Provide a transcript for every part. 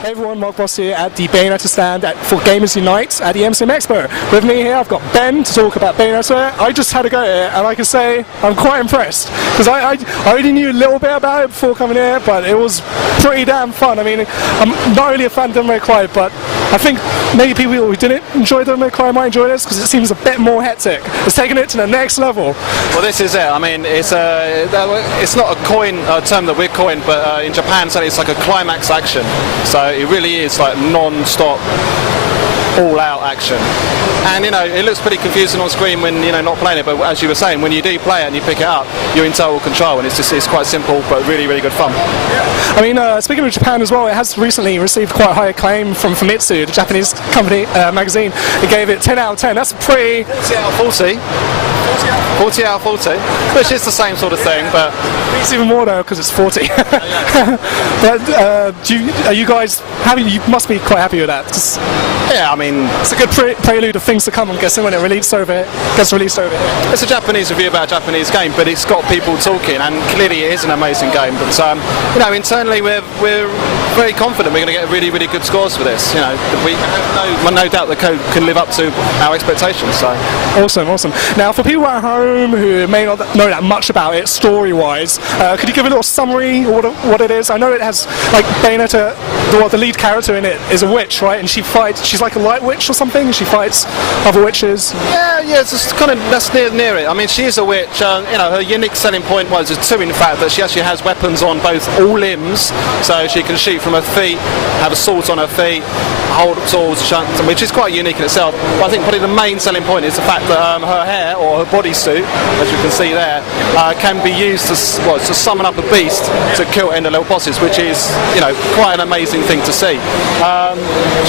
Hey everyone, Mark Boss here at the Bayonetta stand for Gamers Unite at the MCM Expo. With me here I've got Ben to talk about Bayonetta. I just had a go at it and I can say I'm quite impressed because I already knew a little bit about it before coming here, but it was pretty damn fun. I mean, I'm not really a fan of Devil May Cry, but I think maybe people who didn't enjoy Devil May Cry might enjoy this because it seems a bit more hectic. It's taking it to the next level. Well, this is it. I mean, it's not a term that we're coined, but in Japan, so it's like a climax action. So it really is like non-stop, all-out action. And you know, it looks pretty confusing on screen when you're not playing it, but as you were saying, when you do play it and you pick it up, you're in total control, and it's quite simple but really, really good fun. I mean, speaking of Japan as well, it has recently received quite high acclaim from Famitsu, the Japanese company magazine. It gave it 10 out of 10. That's pretty... 40 out of 40. 40 out of 40, which is the same sort of thing, but it's even more though because it's 40. But are you guys happy? You must be quite happy with that. Yeah, I mean, it's a good prelude of things to come. I'm guessing when it gets released over here. It's a Japanese review about a Japanese game, but it's got people talking, and clearly it is an amazing game. But internally we're very confident we're going to get really, really good scores for this. You know, we have no doubt the code can live up to our expectations. So awesome. Now, for people at home who may not know that much about it story-wise, could you give a little summary of what it is? I know it has, like, Bayonetta, the lead character in it is a witch, right? And she's like a light witch or something, and she fights other witches. Yeah, it's just kind of, that's near it. I mean, she is a witch. Her unique selling point was, there's two in fact, that she actually has weapons on all limbs, so she can shoot from her feet, have a sword on her feet, hold swords, which is quite unique in itself. But I think probably the main selling point is the fact that her hair, or her bodysuit, as you can see there, can be used to summon up a beast to kill end-level bosses, which is, quite an amazing thing to see.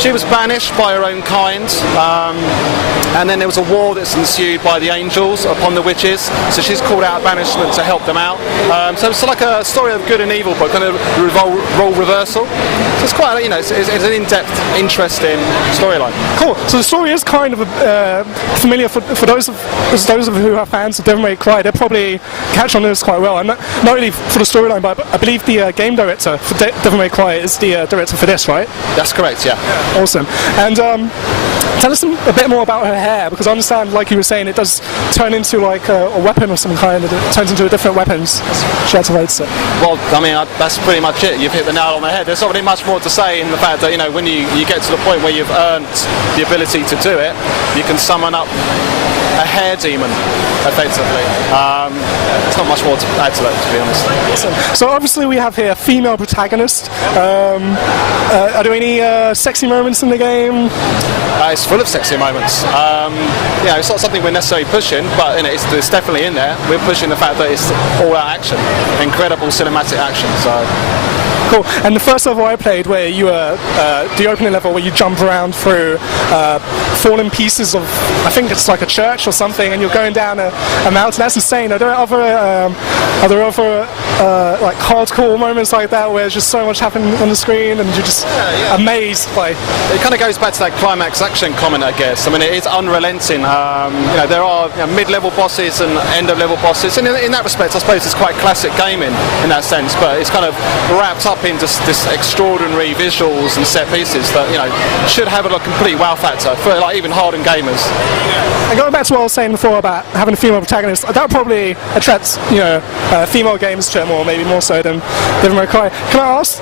She was banished by her own kind, and then there was a war that's ensued by the angels upon the witches, so she's called out of banishment to help them out. So it's like a story of good and evil, but kind of role reversal. So it's quite, it's an in-depth, interesting storyline. Cool. So the story is kind of familiar for those of who are fans of Devil May Cry. They'll probably catch on this quite well, and not only for the storyline, but I believe the game director for Devil May Cry is the director for this, right? That's correct. Yeah. Awesome. And tell us a bit more about her hair, because I understand, like you were saying, it does turn into like a weapon of some kind. It turns into a different weapons. She had to wait. So. Well, I mean, that's pretty much it. You've hit the nail on the head. There's not really much more to say in the fact that when you get to the point where you've earned the ability to do it, you can summon up a hair demon, effectively. There's not much more to add to that, to be honest. Awesome. So obviously we have here a female protagonist. Are there any sexy moments in the game? It's full of sexy moments. It's not something we're necessarily pushing, but it's definitely in there. We're pushing the fact that it's all-out action, incredible cinematic action. So. Cool. And the first level I played, where you were the opening level, where you jump around through fallen pieces of, I think it's like a church or something, and you're going down a mountain. That's insane. Are there other like hardcore moments like that where there's just so much happening on the screen and you're just amazed by? It kind of goes back to that climax action comment, I guess. I mean, it is unrelenting. There are mid-level bosses and end-of-level bosses, and in that respect, I suppose it's quite classic gaming in that sense. But it's kind of wrapped up into this extraordinary visuals and set pieces that should have a complete wow factor for even hardened gamers. And going back to what I was saying before about having a female protagonist, that probably attracts female gamers to it more, maybe more so than Devil May Cry. Can I ask,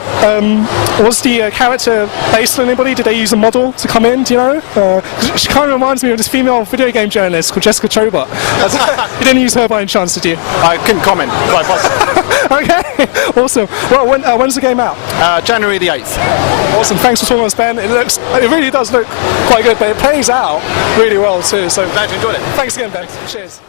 was the character based on anybody? Did they use a model to come in? Do you know? She kind of reminds me of this female video game journalist called Jessica Chobot. You didn't use her by any chance, did you? I couldn't comment. Okay, awesome. Well, when's the game out? January the 8th. Awesome. Thanks for talking to us, Ben. It really does look quite good, but it plays out really well too. So glad you enjoyed it. Thanks again, Ben. Cheers.